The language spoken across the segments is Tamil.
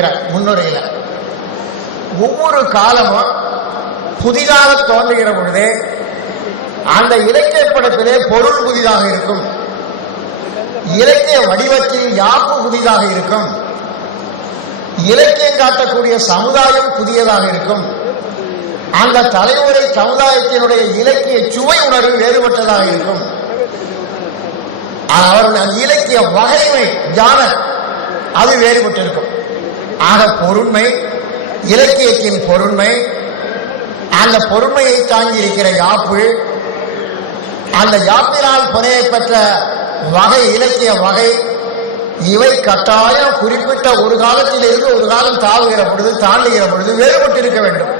வைக்கிறார் முன்னுரையில. ஒவ்வொரு காலமும் புதிதாக தோன்றுகிற பொழுது அந்த இலக்கிய படத்திலே பொருள் புதிதாக இருக்கும். இலக்கிய வடிவத்தில் யாப்பு புதிதாக இருக்கும். இலக்கியம் காட்டக்கூடிய சமுதாயம் புதியதாக இருக்கும். அந்த தலைமுறை சமுதாயத்தினுடைய இலக்கிய சுவை உணர்வு வேறுபட்டதாக இருக்கும். அவருடைய இலக்கிய வகைமை ஜான அது வேறுபட்டிருக்கும். ஆக பொருண்மை இலக்கியத்தின் பொருண்மை அந்த பொறுமையை தாங்கி இருக்கிற யாப்பு அந்த யாப்பினால் புனையை பெற்ற வகை இலக்கிய வகை இவை கட்டாயம் குறிப்பிட்ட ஒரு காலத்தில் இருந்து ஒரு காலம் தாவுகிற பொழுது தாண்டுகிற பொழுது வேறுபட்டிருக்க வேண்டும்.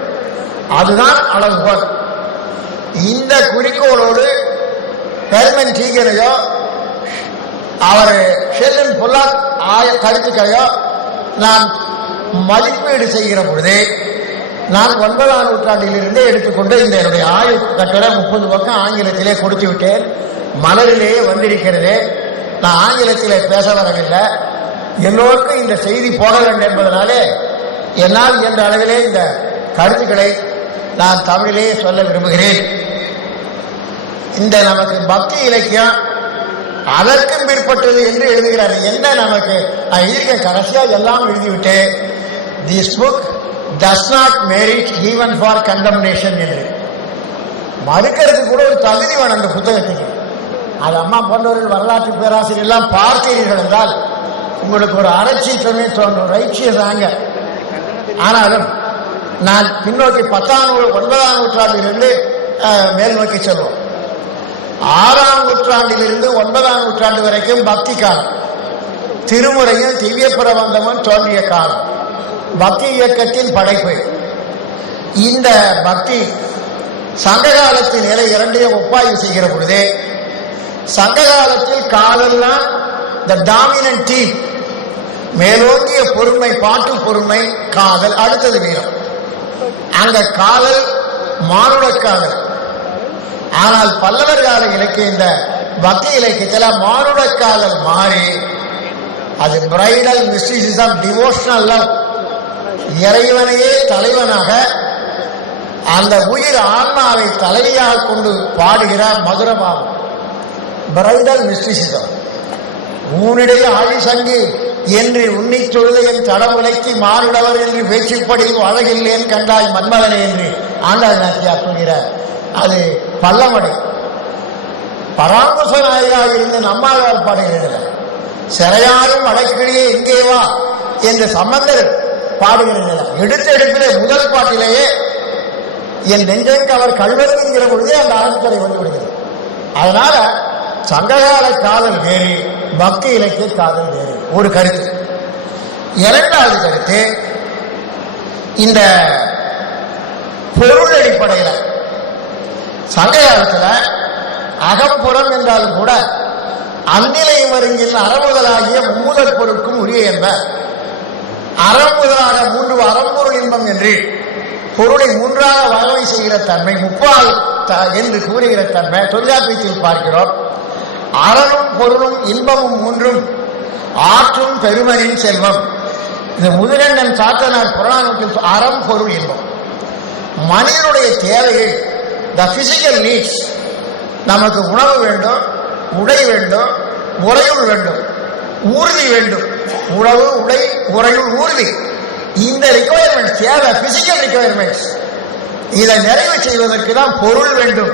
அதுதான் அளவுகோல் இந்த குறிக்கோளோடு பெர்மன் டீகரையோ அவர் ஷெல்லன் புல்லாக் ஆய கருத்துக்களையோ நான் மதிப்பீடு செய்கிற பொழுது நான் ஒன்பதாம் நூற்றாண்டிலிருந்தே எடுத்துக்கொண்டு இந்த என்னுடைய ஆய்வு கட்டுரை முப்பது பக்கம் ஆங்கிலத்திலே கொடுத்து விட்டேன். மலரிலேயே வந்திருக்கிறது. நான் ஆங்கிலத்தில் பேச வரவில்லை. எல்லோருக்கும் இந்த செய்தி போக வேண்டும் என்பதனாலே என்னால் என்ற அளவிலே இந்த கருத்துக்களை நான் தமிழிலேயே சொல்ல விரும்புகிறேன். இந்த நமக்கு பக்தி இலக்கியம் அதற்கும் பிற்பட்டது என்று எழுதுகிறார். என்ன நமக்கு? நான் எழுதிய கடைசியா எல்லாம் எழுதிவிட்டு this book does not merit even for condemnation என்று மறுக்கிறதுக்கு கூட ஒரு தகுதி வேணும் அந்த புத்தகத்துக்கு. அது அம்மா போன்றவர்கள் வரலாற்று பேராசிரியர் எல்லாம் பார்த்தீர்கள் என்றால் உங்களுக்கு ஒரு அரைச்சி தோன்றும். தோன்றும் ரைச்சியதாங்க ஆனாலும் நான் பின்னோக்கி பத்தாம் நூறு ஒன்பதாம் நூற்றாண்டிலிருந்து மேல் நோக்கி செல்வோம். ஆறாம் நூற்றாண்டிலிருந்து ஒன்பதாம் நூற்றாண்டு வரைக்கும் பக்தி காலம். திருமுறையும் திவ்ய பிரபந்தமும் தோன்றிய காலம். பக்தி இயக்கத்தின் படைப்பு. இந்த பக்தி சங்க காலத்தின் நிலை இரண்டையும் ஒப்பாய்வு செய்கிற பொழுது சங்க காலத்தில் காதல்லாம் த டாமினன்ட் டீம் மேலோங்கிய பொறுமை பாட்டு பொறுமை காதல் அடுத்தது வீரம். அந்த காதல் மானுட காதல். ஆனால் பல்லவர் கால இலக்கிய இந்த பக்தி இலக்கியத்தில் மானுட காதல் மாறி அது பிரைடல் மிஸ்டிசிசம் டிவோஷனல் லவ் இறைவனையே தலைவனாக அந்த உயிர் ஆன்மாவை தலைவியாக கொண்டு பாடுகிறார் மதுரமாகும் பிரைடல் மிஸ்டிசிசம் ஊனிடைய ஆழி சங்கு என்று உன்னிச் சொல்லையன் தடமுலைக்கு மாறுடவர் என்று பேச்சுப்படி அழகில்லேன் கண்டாய் மன்மதனே என்று ஆண்டாள் நாச்சியார் சொல்கிறார். அது பல்லமடை பராங்குச நாயகாக இருந்த நம்மாழ்வார் பாடுகிறது சிறையாரும் வடக்கிலேயே எங்கே வா என்று சம்பந்தர் பாடுகிறது எடுத்த எடுப்பிலே முதல் பாட்டிலேயே என் நெஞ்சைக்கு அவர் கல்வெறுங்கிற பொழுதே அந்த அரண்துறை வந்துவிடுகிறது அதனால சங்ககால காதல் வேறு பக்தி இலக்கிய காதல் வேறு. ஒரு கருத்து. இரண்டாவது கருத்து இந்த பொருள் அடிப்படையில் சங்க காலத்துல அகப்புறம் என்றாலும் கூட அந்திலை மருங்கில் அறமுதலாகிய மூலப் பொருட்கும் உரிய என்பர். அறம் முதலாக மூன்று அறம்பொருள் இன்பம் என்று பொருளை மூன்றாக வகவை செய்கிற தன்மை முப்பால் த- என்று கூறுகிற தன்மை தொல்காப்பியத்தில் பார்க்கிறோம். அறனும் பொருளும் இன்பமும் மூன்றும் ஆற்றும் பெருமனின் செல்வம். இந்த முதலண்டன் சாத்தனார் புறநானூற்றில் அறம் பொருள் இன்பம். மனிதனுடைய தேவைகள் த பிசிக்கல் நீட்ஸ் நமக்கு உணவு வேண்டும் உடை வேண்டும் உறையுள் வேண்டும் ஊர்தி வேண்டும் உணவு உடை உறையுள் ஊர்தி இந்த ரிக்குவயர்மெண்ட்ஸ் தேவை பிசிக்கல் ரிக்குவயர்மெண்ட்ஸ் இதை நிறைவு செய்வதற்கு தான் பொருள் வேண்டும்.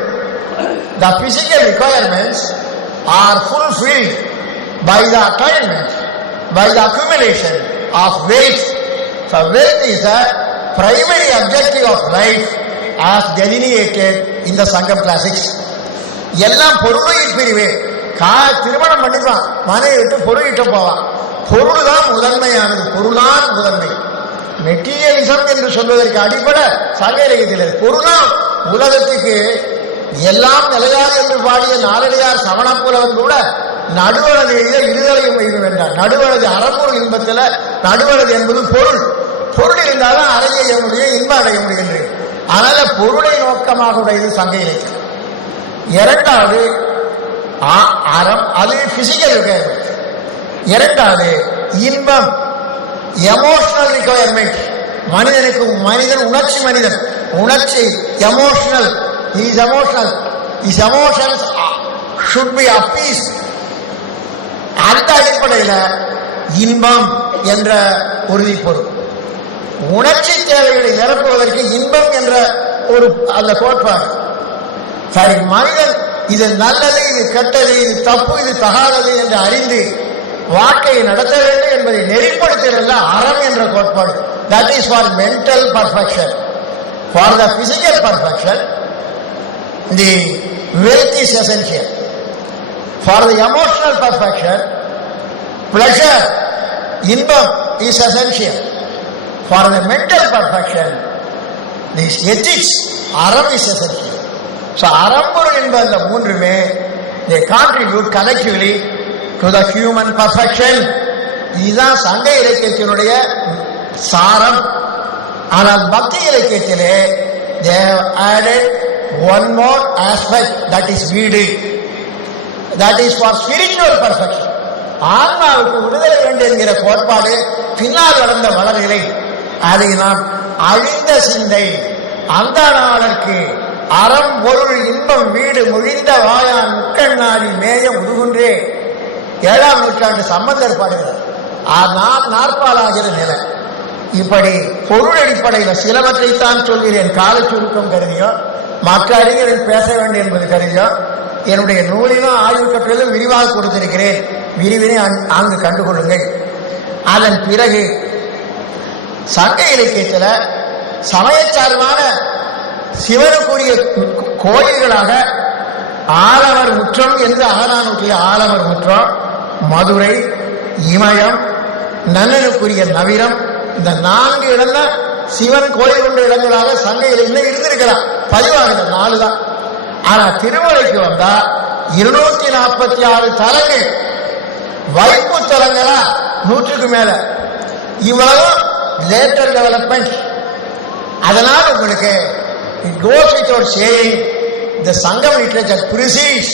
The physical requirements are fulfilled by the attainment by the accumulation of wealth so wealth is a primary objective of life as delineated இந்த சங்கம் கிளாசிக்ஸ் எல்லாம் பொருளையில் பிரிவு. கா திருமணம் பண்ணிப்பான் மனைவி விட்டு பொருளிட்டு போவான். பொருள் தான் முதன்மையானது பொருளான் முதன்மை. மெட்டீரியலிசம் என்று சொல்வதற்கு அடிப்படை சங்க இலக்கியத்தில் பொருளாம் உலகத்துக்கு எல்லாம் நிலையாது என்று பாடிய நாரடியார் சமணப்புலவன் கூட நடுவனது இருதலையும் வைக்கும் என்றார் நடுவனது அறப்பொருள் இன்பத்தில் நடுவனது என்பது பொருள். பொருள் இருந்தாலும் அறைய செய்ய முடியும் இன்பம் அடைய முடியும் அதனால பொருளை நோக்கமாக உடையது சங்க இலக்கியம் இரண்டாவது ஆ- அறம் அது பிசிக்கல் இருக்க இரண்டாவது இன்பம். எமோஷனல் ரிக்குவயர்மெண்ட் மனிதனுக்கு மனிதன் உணர்ச்சி மனிதன். உணர்ச்சி emotional is emotional is emotions should be appease அந்த அடிப்படையில் இன்பம் என்ற உறுதிப்பொருள். உணர்ச்சி தேவைகளை நிரப்புவதற்கு இன்பம் என்ற ஒரு அந்த கோட்பாடு. சரி மனிதன் இது நல்லது இது கெட்டது இது தப்பு இது தகாதது என்று அறிந்து வாழ்க்கையை நடத்த வேண்டும் என்பதை நெறிப்படுத்துகிறதுல அறம் என்ற கோட்பாடு. That is for mental perfection for the physical perfection the wealth is essential for the emotional perfection pleasure இன்பம் is essential for the mental perfection this ethics அறம் இஸ் எசென்சியல் ஸோ அறம்பொருள் என்பது அந்த மூன்றுமே they contribute collectively to the human perfection இதுதான் சங்க இலக்கியத்தினுடைய சாரம். ஆனால் பக்தி இலக்கியத்திலே they added one more aspect that is வீடு. That is for spiritual perfection ஆன்மாவுக்கு விடுதலை வேண்டும் என்கிற கோட்பாடு பின்னால் வளர்ந்த வளர்களை அதை நாம் அழிந்த சிந்தை அந்த நாளருக்கு அறம் பொருள் இன்பம் வீடு முழிந்த வாயான் முக்கண்ணாடி மேய உருகுன்றே. ஏழாம் நூற்றாண்டு சம்பந்தர் பாடுகிறார் ஆ, நாம் நாற்பாலாகிற நிலை. இப்படி பொருள் அடிப்படையில் சிலவற்றைத்தான் சொல்கிறேன். கால சுருக்கம் கருதியோ மற்ற அறிஞர்கள் பேச வேண்டும் என்பது கருதியோ என்னுடைய நூலிலும் ஆய்வு கட்டுரையிலும் விரிவாக கொடுத்திருக்கிறேன். விரிவினை அங்கு கண்டுகொள்ளுங்கள். அதன் பிறகு சங்க இலக்கியத்தில் சமயச்சார்பான சிவனுக்குரிய கோயில்களாக ஆலவர் முற்றம் என்று அகநானூற்றிய ஆலவர் முற்றம் மதுரை இமயம் நன்னனுக்குரிய நவிரம் இந்த நான்கு இடம் தான் சிவன் கோயில் கொண்ட இடங்களாக சங்க இலக்கியம் இருந்திருக்கலாம் பதிவாகுது நாலு தான். ஆனா திருமலைக்கு வந்தா இருநூத்தி நாற்பத்தி ஆறு தலங்கள். வைப்பு தலங்களா? நூற்றுக்கு மேல. இவ்வளவு லேட்டர் டெவலப்மெண்ட் அதனால் உங்களுக்கு it goes the Sangam literature precedes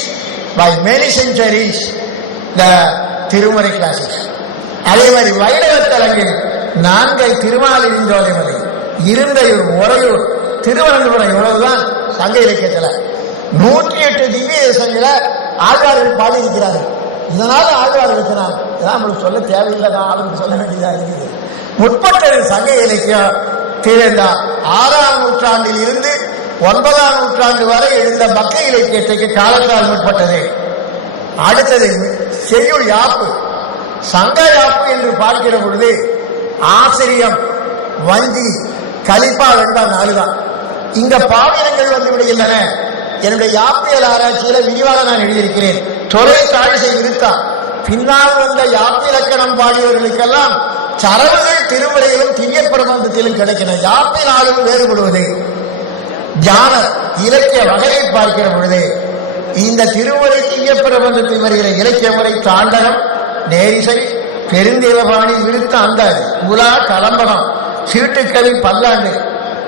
by many centuries the திருமறை கிளாசிக்ஸ் அதே மாதிரி வைணவ தலங்கள் நான்கை திருமாலிருந்தோலை வரை இருந்தையூர் உறையூர் திருவனந்தபுரம் இவ்வளவுதான் சங்க இலக்கியத்தில். நூற்றி எட்டு திவ்ய தேசங்களை ஆழ்வார்கள் பாடியிருக்கிறார்கள். இதனால ஆழ்வார் இருக்கிறார் இதான் நம்மளுக்கு சொல்ல தேவையில்லை தான் ஆளுக்கு சொல்ல வேண்டியதாக இருக்குது. முற்பட்டது சங்க இலக்கியம் திகழ்ந்த ஆறாம் நூற்றாண்டில் இருந்து ஒன்பதாம் நூற்றாண்டு வரை எழுந்த மக்க இலக்கியத்துக்கு காலத்தால் முற்பட்டது. அடுத்தது செய்யுள் யாப்பு. சங்க யாப்பு என்று பார்க்கிற பொழுது ஆசிரியம் வஞ்சி கலிப்பா என்பார் நாலுதான். இங்க பாவினங்கள் வந்து விடுகின்றன. என்னுடைய யாப்பியல் ஆராய்ச்சியில விரிவாக நான் எழுதியிருக்கிறேன். தொலை தாழிசை இருக்கா பின்னால் வந்த யாப்பிலக்கணம் பாடியவர்களுக்கெல்லாம் சரவுகள் திருமுறையிலும் திவ்ய பிரபந்தத்திலும் கிடைக்கின்றன யாப்பினாலும் வேறுபடுவது. ஞான இலக்கிய வகையை பார்க்கிற பொழுது இந்த திருமுறை தீய பிரபந்தத்தில் வருகிற இலக்கிய முறை தாண்டகம் நேரிசை பெருந்தேவபாணி விருத்த அந்தாது உலா கலம்பகம் சீட்டுக்கவி பல்லாண்டு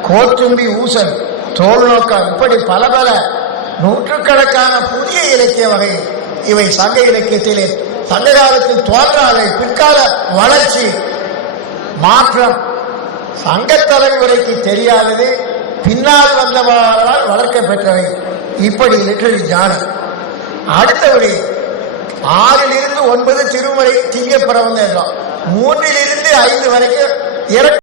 கோத்தும்பி ஊசல் தோல் நோக்கம் இப்படி பல பல நூற்றுக்கணக்கான புதிய இலக்கிய வகை இவை சங்க இலக்கியத்திலே சங்க காலத்தில் தோன்றாலை பிற்கால வளர்ச்சி மாற்றம் சங்க தலைமுறைக்கு தெரியாதது பின்னால் வந்தவர்களால் வளர்க்க பெற்றவை. இப்படி லிட்டரி ஞானம் அடுத்தபடி ஆறிலிருந்து ஒன்பது திருமுறை திவ்ய பிரபந்தம் மூன்றிலிருந்து ஐந்து வரைக்கும் இறக்க